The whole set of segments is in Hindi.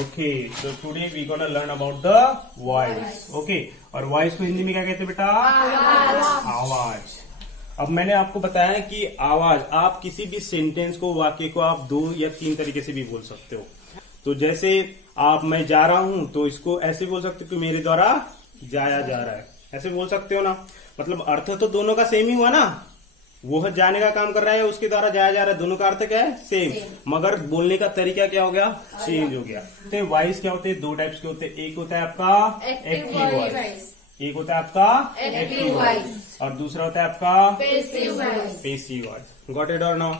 Okay, so today we gonna learn about the voice. Okay, और वॉइस को हिंदी में क्या कहते हैं बेटा? आवाज। अब मैंने आपको बताया कि आवाज, आप किसी भी सेंटेंस को, वाक्य को आप 2 या 3 तरीके से भी बोल सकते हो। तो जैसे आप, मैं जा रहा हूं, तो इसको ऐसे बोल सकते हो कि मेरे द्वारा जाया जा रहा है, ऐसे बोल सकते हो ना। मतलब अर्थ तो दोनों का सेम ही हुआ ना, वो जाने का काम कर रहा है, उसके द्वारा जाया जा रहा है, दोनों का अर्थ क्या है? सेम। मगर बोलने का तरीका क्या हो गया? चेंज हो गया। तो वॉइस क्या होते हैं? 2 टाइप्स के होते हैं। एक होता है आपका एक्टिव वॉइस, एक होता है आपका एक्टिव वॉइस, और दूसरा होता है आपका पेसिव वॉइस। गॉट इट और नो?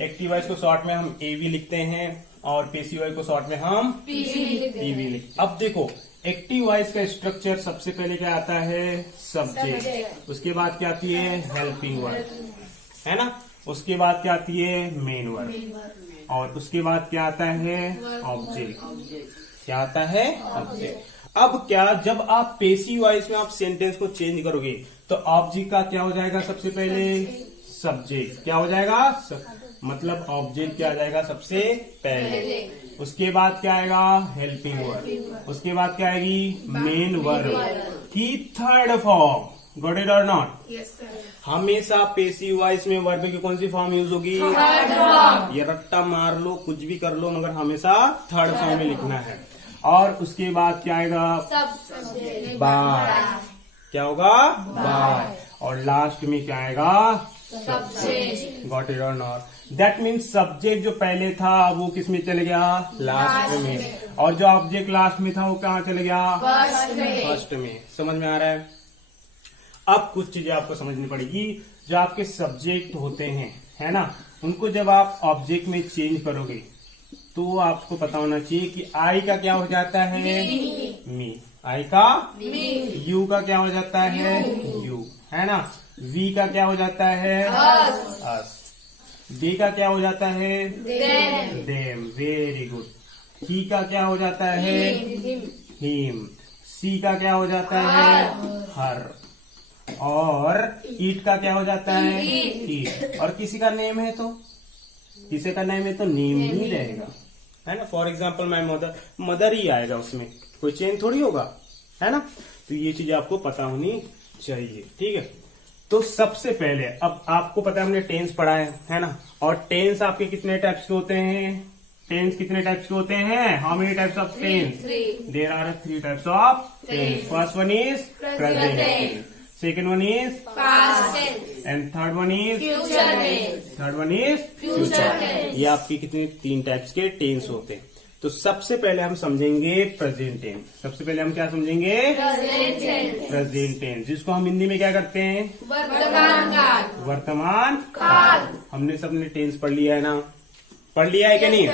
एक्टिव वॉइस को शॉर्ट में हम एवी लिखते हैं और पेसिव वॉइस को शॉर्ट में हम पीवी लिखते हैं। अब देखो, एक्टिव वॉइस का स्ट्रक्चर सबसे पहले क्या आता है? सब्जेक्ट। उसके बाद क्या आती है? हेल्पिंग वर्ब, है ना। उसके बाद क्या आती है? मेन वर्ब, और उसके बाद क्या आता है? ऑब्जेक्ट। क्या आता है? ऑब्जेक्ट। अब क्या, जब आप पेसिव वॉइस में आप सेंटेंस को चेंज करोगे तो ऑब्जेक्ट का क्या हो जाएगा? सबसे पहले सब्जेक्ट क्या हो जाएगा? मतलब ऑब्जेक्ट क्या आ जाएगा सबसे पहले। उसके बाद क्या आएगा? Helping verb. उसके बाद क्या आएगी? मेन वर्ब की थर्ड फॉर्म। गॉट इट और नॉट? हमेशा पेसिव वॉइस में वर्ब की कौन सी फॉर्म यूज होगी? ये रट्टा मार लो, कुछ भी कर लो, मगर हमेशा थर्ड फॉर्म में लिखना है। और उसके बाद क्या आएगा? बाय। क्या होगा? बाय। और लास्ट में क्या आएगा? सब्जेक्ट। गॉट इट और नॉट? दैट मीन्स सब्जेक्ट जो पहले था वो किस में चले गया? लास्ट में। और जो ऑब्जेक्ट लास्ट में था वो कहाँ चले गया? फर्स्ट में। समझ में आ रहा है? अब कुछ चीजें आपको समझनी पड़ेगी। जो आपके सब्जेक्ट होते हैं, है ना, उनको जब आप ऑब्जेक्ट में चेंज करोगे तो आपको पता होना चाहिए कि आई का क्या हो जाता है? मी। आई का मी। यू का क्या हो जाता है? यू, है ना। वी का क्या हो जाता है? अस। डी का क्या हो जाता है? देम। Very good. ही का क्या हो जाता है? हिम। सी का क्या हो जाता है? हर। और ईट का क्या हो जाता है? ईट। और किसी का नेम है तो, किसी का नेम है तो नेम ही रहेगा, है ना। For example my mother, mother ही आएगा, उसमें कोई चेंज थोड़ी होगा, है ना। तो ये चीजें आपको पता होनी चाहिए, ठीक है। तो सबसे पहले, अब आपको पता है हमने टेंस पढ़ा है ना। और टेंस आपके कितने टाइप्स के होते हैं? टेंस कितने टाइप्स के होते हैं? How many types of tense? There are 3 types of tense. First one is present tense, second one is past tense, and third one is future tense. Third one is future tense. ये आपके कितने 3 टाइप्स के टेंस होते हैं। तो सबसे पहले हम समझेंगे प्रेजेंट टेंस। सबसे पहले हम क्या समझेंगे? प्रेजेंट टेंस, जिसको हम हिंदी में क्या करते हैं? वर्तमान काल। वर्तमान काल। हमने सबने टेंस पढ़ लिया है ना? पढ़ लिया है क्या? नहीं?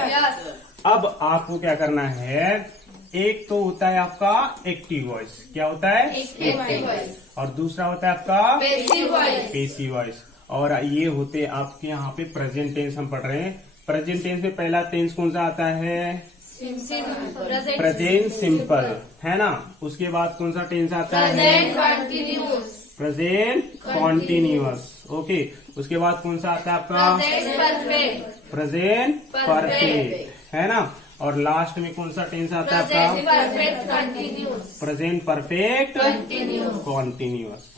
अब आपको क्या करना है? एक तो होता है आपका एक्टिव वॉइस। क्या होता है? Active voice. और दूसरा होता है आपका पेसिव वॉइस। और ये होते हैं आपके यहाँ पे प्रेजेंट टेंस हम पढ़ रहे हैं। प्रेजेंट टेंस में पहला टेंस कौन सा आता है? प्रेजेंट सिंपल, है ना। उसके बाद कौन सा टेंस आता है? Present continuous. ओके। उसके बाद कौन सा आता है आपका? प्रेजेंट परफेक्ट, है ना। और लास्ट में कौन सा टेंस आता है आपका? Present perfect continuous.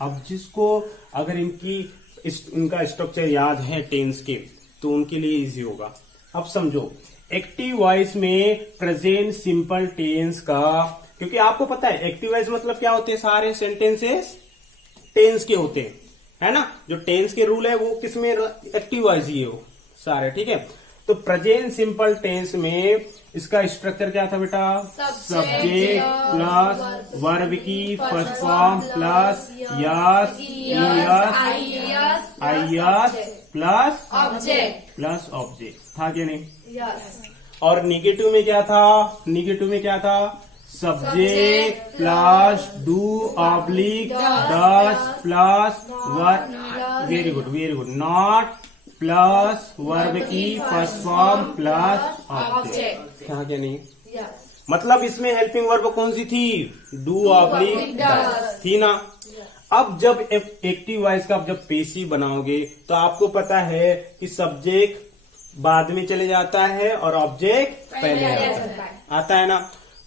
अब जिसको, अगर इनका स्ट्रक्चर याद है टेंस के, तो उनके लिए इजी होगा। अब समझो, एक्टिव वॉइस में प्रेजेंट सिंपल टेंस का, क्योंकि आपको पता है एक्टिव वॉइस मतलब क्या होते हैं? सारे सेंटेंसेस टेंस के होते हैं, है ना। जो टेंस के रूल है वो किसमें? एक्टिव वॉइस ही हो सारे, ठीक है। तो प्रेजेंट सिंपल टेंस में इसका स्ट्रक्चर क्या था बेटा? सब्जेक्ट प्लस वर्ब की first form plus s, es plus object था क्या? नहीं? और निगेटिव में क्या था? निगेटिव में क्या था? Subject plus do oblique does plus verb. Very good, very good. Not plus verb की फर्स्ट फॉर्म प्लस ऑब्जेक्ट था क्या? नहीं? मतलब इसमें हेल्पिंग वर्ब कौन सी थी? डू ऑब्लिक डस थी ना। अब जब एक्टिव वॉइस का आप जब पेसिव बनाओगे तो आपको पता है कि सब्जेक्ट बाद में चले जाता है और ऑब्जेक्ट पहले आता है ना।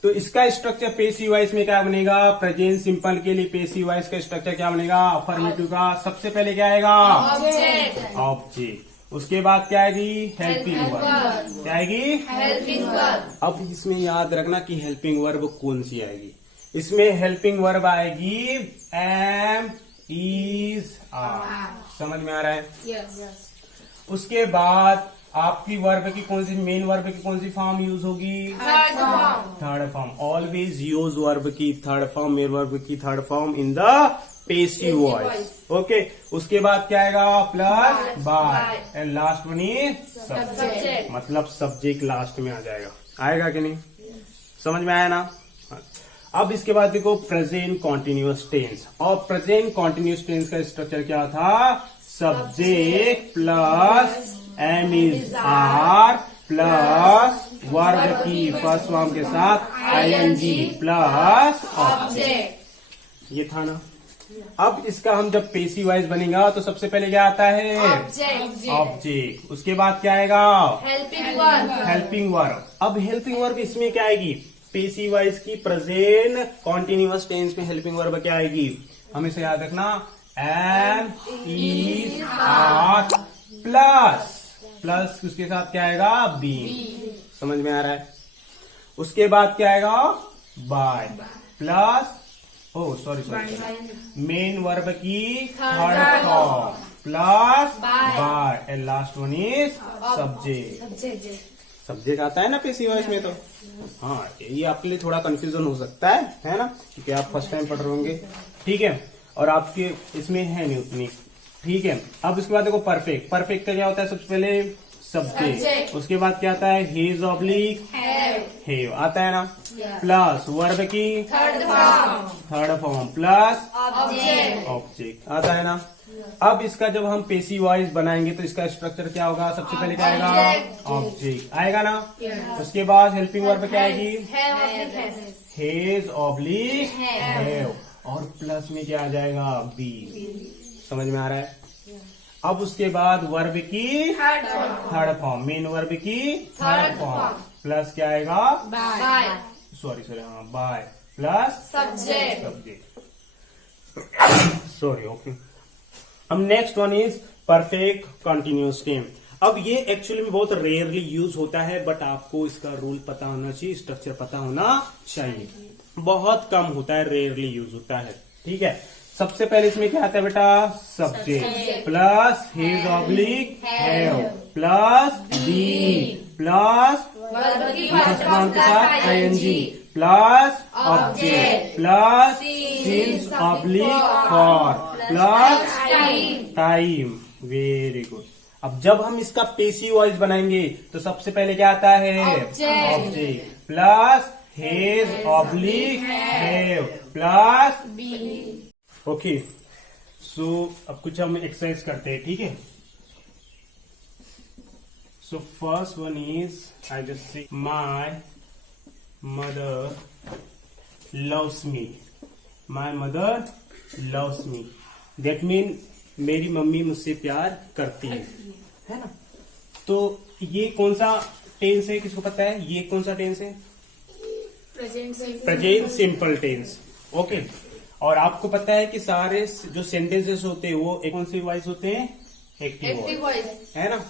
तो इसका स्ट्रक्चर पेसिव वॉइस में क्या बनेगा, प्रेजेंट सिंपल के लिए पेसिव वॉइस का स्ट्रक्चर क्या बनेगा, अफर्मेटिव का सबसे पहले क्या आएगा, ऑब्जेक्ट। उसके बाद क्या आएगी, हेल्पिंग वर्ब। क्या आएगी, हेल्पिंग वर्ब। अब इसमें याद रखना कि हेल्पिंग वर्ब कौन सी आएगी। इसमें हेल्पिंग वर्ब आएगी एम, इज, आर। समझ में आ रहा है? Yes. उसके बाद आपकी वर्ब की कौन सी, मेन वर्ब की कौन सी फॉर्म यूज होगी, third form. Always use verb की थर्ड फॉर्म, मेन वर्ब की third form in the passive voice. Okay, उसके बाद क्या आएगा, plus by and last one is subject, मतलब सब्जेक्ट लास्ट में आ जाएगा। आएगा कि नहीं, समझ में आया ना। अब इसके बाद देखो प्रेजेंट कॉन्टिन्यूअस टेंस, और प्रेजेंट कॉन्टिन्यूअस टेंस का स्ट्रक्चर क्या था, subject plus am is are plus verb की फर्स्ट फॉर्म के साथ आईएनजी प्लस ऑब्जेक्ट। ये था ना। अब इसका हम जब पेसिव वॉइस बनेगा तो सबसे पहले क्या आता है, ऑब्जेक्ट। उसके बाद क्या आएगा, हेल्पिंग वर्ब। अब हेल्पिंग वर्ब इसमें क्या आएगी, पेसिव वॉइस की प्रेजेंट कॉन्टिन्यूअस टेंस में हेल्पिंग वर्ब क्या आएगी, हमेशा याद रखना, एम इज आर प्लस उसके साथ क्या आएगा, बीइंग। समझ में आ रहा है? उसके बाद क्या आएगा, बाय प्लस मेन वर्ब की third form plus by and last one is subject. Subject आता है ना पेसिव वॉइस में। तो हाँ, ये आपके लिए थोड़ा कंफ्यूजन हो सकता है ना, क्योंकि आप फर्स्ट टाइम पढ़ रहे होंगे, ठीक है, और आपके इसमें है नहीं उतनी, ठीक है। अब उसके बाद देखो परफेक्ट। परफेक्ट का क्या होता है, सबसे पहले सब्जेक्ट, उसके बाद क्या आता है, हेज ऑब्लिक हैव आता है ना, प्लस वर्ब की थर्ड फॉर्म प्लस ऑब्जेक्ट आता है ना। अब इसका जब हम पेसिव वॉइस बनाएंगे तो इसका स्ट्रक्चर क्या होगा, सबसे पहले क्या आएगा, ऑब्जेक्ट आएगा ना। उसके बाद हेल्पिंग वर्ब क्या आएगी, हेज ऑब्लिक हैव, और प्लस में क्या आ जाएगा, बी। समझ में आ रहा है? अब उसके बाद वर्ब की थर्ड फॉर्म, मेन वर्ब की थर्ड फॉर्म प्लस क्या आएगा, सॉरी हाँ, by plus subject. Sorry, okay. अब next one is perfect continuous tense. अब ये एक्चुअली में बहुत रेयरली यूज होता है, बट आपको इसका रूल पता होना चाहिए, स्ट्रक्चर पता होना चाहिए। बहुत कम होता है, रेयरली यूज होता है, ठीक है। सबसे पहले इसमें क्या आता है बेटा, subject plus has oblique have plus be plus के साथ ING plus object plus since oblique for plus time. Very good. अब जब हम इसका पेसिव वॉइस बनाएंगे तो सबसे पहले क्या आता है, object plus has oblique have plus be. Okay, so अब कुछ हम एक्सरसाइज करते हैं, ठीक है। So first one is, I just say my mother loves me. My mother loves me, that mean मेरी मम्मी मुझसे प्यार करती है ना। तो ये कौन सा टेंस है, किसको पता है, ये कौन सा टेंस है, प्रेजेंट सिंपल टेंस। ओके, और आपको पता है कि सारे जो सेंटेंसेस होते हैं वो कौन से वॉइस होते हैं, एक्टिव वॉइस, है ना।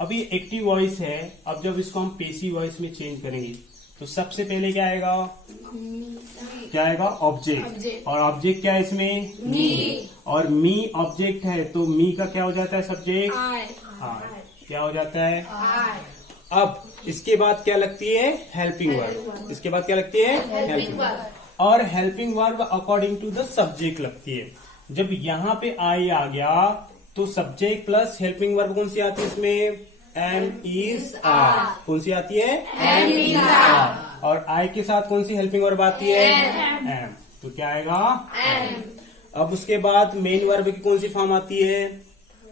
अभी एक्टिव वॉइस है, अब जब इसको हम पेसिव वॉइस में चेंज करेंगे तो सबसे पहले क्या आएगा, क्या आएगा, ऑब्जेक्ट। और ऑब्जेक्ट क्या है इसमें, मी, और मी ऑब्जेक्ट है तो मी का क्या हो जाता है, सब्जेक्ट आई, क्या हो जाता है, अब इसके बाद क्या लगती है, हेल्पिंग वर्ब। इसके बाद क्या लगती है, हेल्पिंग वर्ब, और helping verb according to the subject लगती है। जब यहाँ पे आई आ गया तो सब्जेक्ट प्लस हेल्पिंग वर्ब कौन सी आती है इसमें, एम इज आर। कौन सी आती है, एम इज आर। और आई के साथ कौन सी हेल्पिंग वर्ब आती है, एम। तो क्या आएगा, एम। अब उसके बाद मेन वर्ब की कौन सी फॉर्म आती है,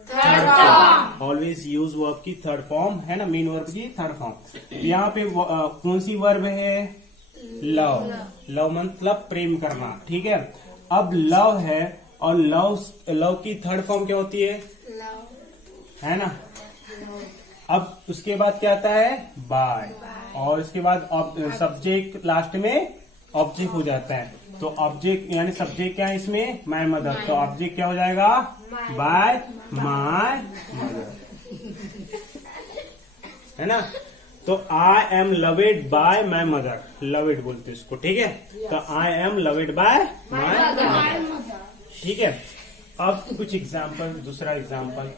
third form. Always use verb की थर्ड फॉर्म, है ना, मेन वर्ब की थर्ड फॉर्म। यहाँ पे कौन सी वर्ब है, लव। लव मतलब प्रेम करना, ठीक है। अब लव है, और लव की थर्ड फॉर्म क्या होती है, है ना। अब उसके बाद क्या आता है? बाय। और इसके बाद सब्जेक्ट लास्ट में ऑब्जेक्ट हो जाता है। तो ऑब्जेक्ट यानी सब्जेक्ट क्या है इसमें? My mother. तो ऑब्जेक्ट क्या हो जाएगा? बाय माय मदर, है ना। तो I am loved by my mother, loved बोलते इसको, ठीक है। तो I am loved by my mother, ठीक है। अब कुछ एग्जाम्पल, दूसरा एग्जाम्पल।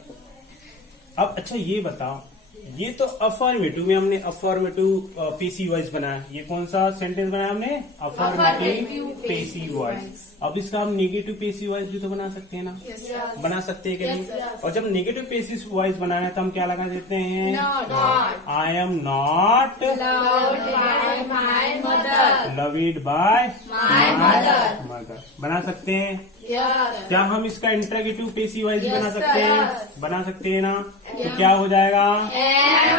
अब अच्छा ये बताओ, ये तो अफर्मेटिव में हमने अफर्मेटिव पेसिव वॉइस बनाया। ये कौन सा सेंटेंस बनाया हमने? Affirmative passive voice. अब इसका हम नेगेटिव पेसिव वॉइस भी तो बना सकते हैं ना? बना सकते हैं क्या? नहीं। और जब नेगेटिव पेसिव वॉइस बनाना है तो हम क्या लगा देते हैं? I am not loved by my mother. बना सकते हैं। क्या हम इसका इंट्रोगेटिव पेसिव वॉइस भी बना सकते हैं? बना सकते हैं ना। तो क्या हो जाएगा?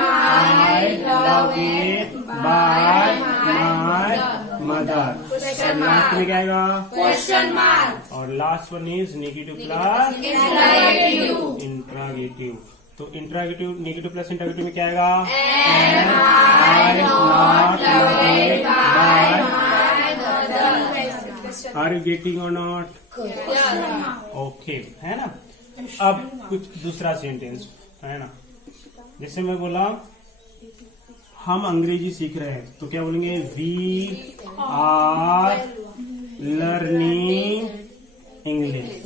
I loved by my mother. और लास्ट में क्या आएगा? Question mark. और last one is negative plus interrogative. तो इंट्रोगेटिव, नेगेटिव प्लस इंट्रोगेटिव में क्या आएगा? I not loved by my mother. Are you getting or not? Okay, है ना। अब कुछ दूसरा सेंटेंस, है ना। जैसे मैं बोला हम अंग्रेजी सीख रहे हैं, तो क्या बोलेंगे? We are learning English.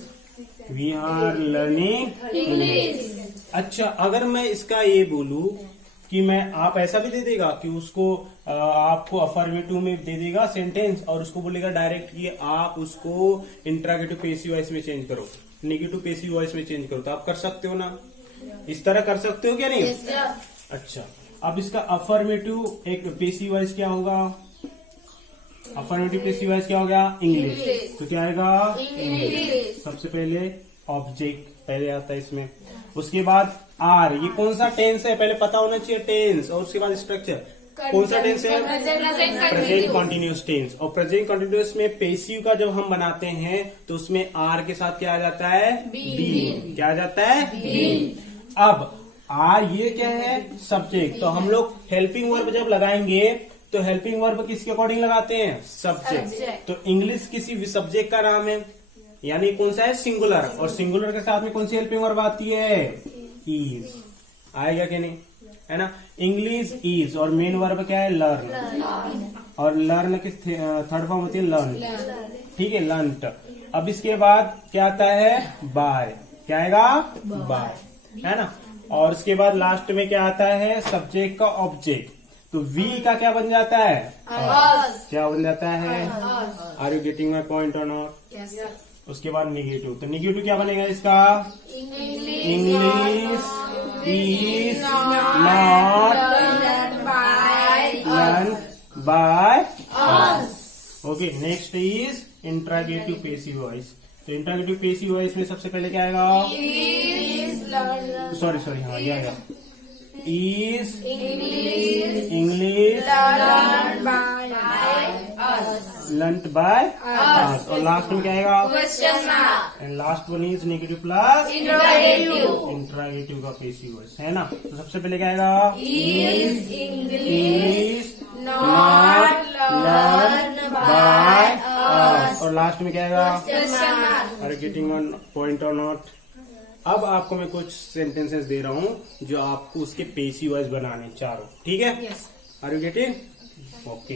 We are learning English. अच्छा, अगर मैं इसका ये बोलूं कि मैं, आप ऐसा भी दे देगा कि उसको आपको अफर्मेटिव में दे देगा सेंटेंस और उसको बोलेगा डायरेक्ट कि आप उसको इंट्रोगेटिव पेसिव वॉइस में चेंज करो, नेगेटिव पेसिव वॉइस में चेंज करो, तो आप कर सकते हो ना? इस तरह कर सकते हो क्या? नहीं। अच्छा, अब इसका अफर्मेटिव एक पेसिव वॉइस क्या होगा? अफर्मेटिव पेसिव वॉइस क्या हो गया? इंग्लिश। तो क्या आएगा? इंग्लिश। सबसे पहले ऑब्जेक्ट पहले आता है इसमें, उसके बाद आर। ये कौन सा टेंस है? पहले पता होना चाहिए टेंस, और उसके बाद स्ट्रक्चर। कौन सा टेंस है? Present continuous tense. और प्रेजेंट कॉन्टिन्यूस में पेसिव का जब हम बनाते हैं तो उसमें आर के साथ क्या आ जाता है? बी। क्या आ जाता है? बी। अब आर ये क्या है? सब्जेक्ट। तो हम लोग हेल्पिंग वर्ब जब लगाएंगे तो हेल्पिंग वर्ब किसके अकॉर्डिंग लगाते हैं? सब्जेक्ट। तो इंग्लिश किसी सब्जेक्ट का नाम है, यानी कौन सा है? सिंगुलर। और सिंगुलर के साथ में कौन सी हेल्पिंग वर्ब आती है? इज। आएगा क्या? नहीं, है ना। इंग्लिश इज, और मेन वर्ब क्या है? लर्न। और लर्न की थर्ड फॉर्म होती है लर्न, ठीक है, लर्नट। अब इसके बाद क्या आता है? बाय। क्या आएगा? बाय, है ना। और उसके बाद लास्ट में क्या आता है? सब्जेक्ट का ऑब्जेक्ट। तो वी का क्या बन जाता है? क्या बन जाता है? Are you getting my point और नॉट? उसके बाद निगेटिव। तो निगेटिव क्या बनेगा इसका? English is not learn by us. Okay, next is interrogative passive voice. तो इंट्रोगेटिव पेसिव वॉइस में सबसे पहले क्या आएगा? सॉरी, हाँ ये आएगा। Is English learned by us. और लास्ट में क्या आएगा? Question mark. And last one is negative plus interrogative का पेसिव वॉइस, है ना। तो सबसे पहले क्या आएगा? Is English not learn by us. और लास्ट में क्या आएगा? Question mark. Are you getting one point और नॉट? अब आपको मैं कुछ सेंटेंसेस दे रहा हूँ जो आपको उसके पेसिव वॉइस बनाने चारों, ठीक है? Are you getting? ओके।